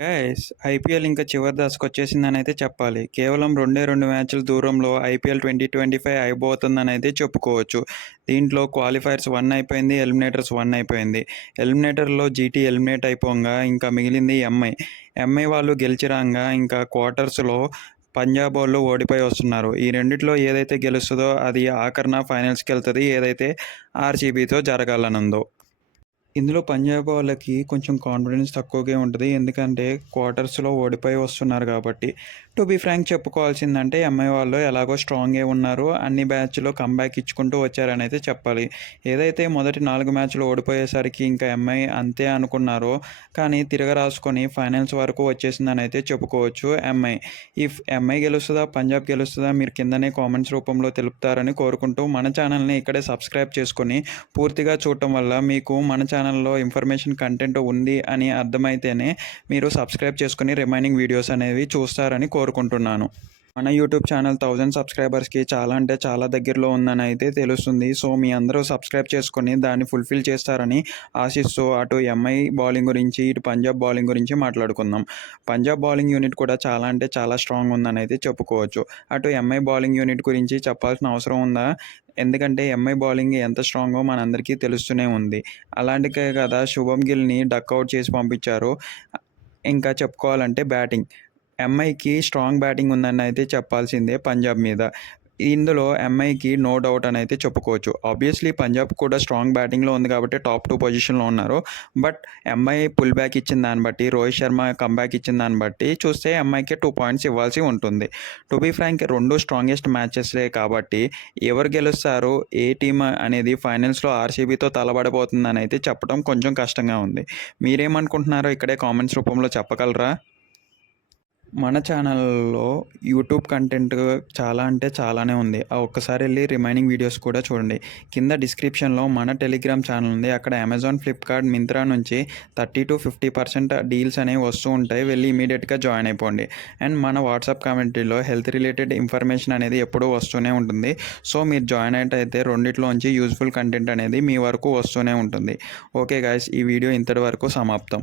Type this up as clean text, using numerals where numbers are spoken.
Guys IPL ఇంకా చివరి దశకొచ్చేసిందనైతే చెప్పాలి. కేవలం రెండే 2 మ్యాచ్‌ల దూరంలో ఐపీఎల్ 2025 అయిపోతుందనైతే చెప్పుకోవచ్చు. దీంట్లో క్వాలిఫైయర్స్ 1 అయిపోయింది. ఎలిమినేటర్స్ 1 అయిపోయింది. ఎలిమినేటర్‌లో జీటీ ఎలిమినేట్ అయిపోంగా ఇంకా మిగిలింది ఎంఐ. ఎంఐ వాళ్ళు గెలిచి రాంగా ఇంకా క్వార్టర్స్‌లో పంజాబ్ వోళ్ళు ఓడిపోయి వస్తున్నారు. ఈ రెండిట్లో ఏదైతే గెలుస్తదో అది ఆఖరిన ఫైనల్స్‌కెళ్తది. ఏదైతే ఆర్‌సీబీతో జరగాలనుందో. ఇందులో పంజాబ్ వాళ్ళకి కొంచెం కాన్ఫిడెన్స్ తక్కువగే ఉంటది. ఎందుకంటే క్వార్టర్స్‌లో ఓడిపోయి వస్తున్నారు కాబట్టి. టు బీ ఫ్రాంక్ చెప్పుకోవాల్సిందంటే ఎంఐ వాళ్ళు ఎలాగో స్ట్రాంగే ఉన్నారు. అన్ని బ్యాచ్‌లో కమ్‌బ్యాక్ ఇచ్చుకుంటూ వచ్చారనైతే చెప్పాలి. ఏదైతే మొదటి 4 మ్యాచ్‌లు ఓడిపోయేసరికి ఇంకా ఎంఐ అంతే అనుకున్నారో కానీ తిరగరాసుకొని ఫైనల్స్ వరకు వచ్చేసిందనైతే చెప్పుకోవచ్చు ఎంఐ. ఇఫ్ ఎంఐ గెలుస్తదా? పంజాబ్ గెలుస్తదా? మీరు కిందనే కామెంట్స్ రూపంలో తెలుపుతారని కోరుకుంటూ మన ఛానల్‌ని ఇక్కడే సబ్స్క్రైబ్ చేసుకొని పూర్తిగా చూడటం వల్ల మీకు మన ఛానల్లో ఇన్ఫర్మేషన్ కంటెంట్ ఉంది అని అర్థమైతేనే మీరు సబ్స్క్రైబ్ చేసుకొని రిమైనింగ్ వీడియోస్ అనేవి చూస్తారని కోరుకుంటున్నాను. మన యూట్యూబ్ ఛానల్ 1000 సబ్స్క్రైబర్స్కి చాలా అంటే చాలా దగ్గరలో ఉందని అయితే తెలుస్తుంది. సో మీ అందరూ సబ్స్క్రైబ్ చేసుకొని దాన్ని ఫుల్ఫిల్ చేస్తారని ఆశిస్తూ అటు ఎంఐ బౌలింగ్ గురించి ఇటు పంజాబ్ బౌలింగ్ గురించి మాట్లాడుకుందాం. పంజాబ్ బౌలింగ్ యూనిట్ కూడా చాలా అంటే చాలా స్ట్రాంగ్ ఉందని అయితే చెప్పుకోవచ్చు. అటు ఎంఐ బౌలింగ్ యూనిట్ గురించి చెప్పాల్సిన అవసరం ఉందా? ఎందుకంటే ఎంఐ బౌలింగ్ ఎంత స్ట్రాంగో మనందరికీ తెలుస్తూనే ఉంది. అలాంటికే కదా శుభమ్ గిల్‌ని డకౌట్ చేసి పంపించారు. ఇంకా చెప్పుకోవాలంటే బ్యాటింగ్. ఎంఐకి స్ట్రాంగ్ బ్యాటింగ్ ఉందని అయితే చెప్పాల్సిందే పంజాబ్ మీద. ఇందులో ఎంఐకి నో డౌట్ అని అయితే చెప్పుకోవచ్చు. ఆబ్వియస్లీ పంజాబ్ కూడా స్ట్రాంగ్ బ్యాటింగ్‌లో ఉంది కాబట్టి టాప్ 2 పొజిషన్‌లో ఉన్నారు. బట్ ఎంఐ పుల్ బ్యాక్ ఇచ్చిన దాన్ని బట్టి, రోహిత్ శర్మ కమ్‌బ్యాక్ ఇచ్చిన దాన్ని బట్టి చూస్తే ఎంఐకి 2 పాయింట్స్ ఇవ్వాల్సి ఉంటుంది. టు బీ ఫ్రాంక్ 2 స్ట్రాంగెస్ట్ మ్యాచెసే కాబట్టి ఎవరు గెలుస్తారు, ఏ టీమ్ అనేది ఫైనల్స్‌లో ఆర్‌సీబీతో తలపడబోతుందని అయితే చెప్పడం కొంచెం కష్టంగా ఉంది. మీరేమనుకుంటున్నారో ఇక్కడే కామెంట్స్ రూపంలో చెప్పగలరా? మన ఛానల్లో యూట్యూబ్ కంటెంట్ చాలా అంటే చాలానే ఉంది. ఒక్కసారి వెళ్ళి రిమైనింగ్ వీడియోస్ కూడా చూడండి. కింద డిస్క్రిప్షన్‌లో మన టెలిగ్రామ్ ఛానల్ ఉంది. అక్కడ అమెజాన్, ఫ్లిప్‌కార్ట్, మింత్రా నుంచి 30-50% డీల్స్ అనేవి వస్తూ ఉంటాయి. వెళ్ళి ఇమీడియట్‌గా జాయిన్ అయిపోండి. అండ్ మన వాట్సాప్ కమ్యూనిటీలో హెల్త్ రిలేటెడ్ ఇన్ఫర్మేషన్ అనేది ఎప్పుడూ వస్తూనే ఉంటుంది. సో మీరు జాయిన్ అయితే రెండిట్లోంచి యూజ్‌ఫుల్ కంటెంట్ అనేది మీ వరకు వస్తూనే ఉంటుంది. ఓకే గైస్, ఈ వీడియో ఇంతటి వరకు సమాప్తం.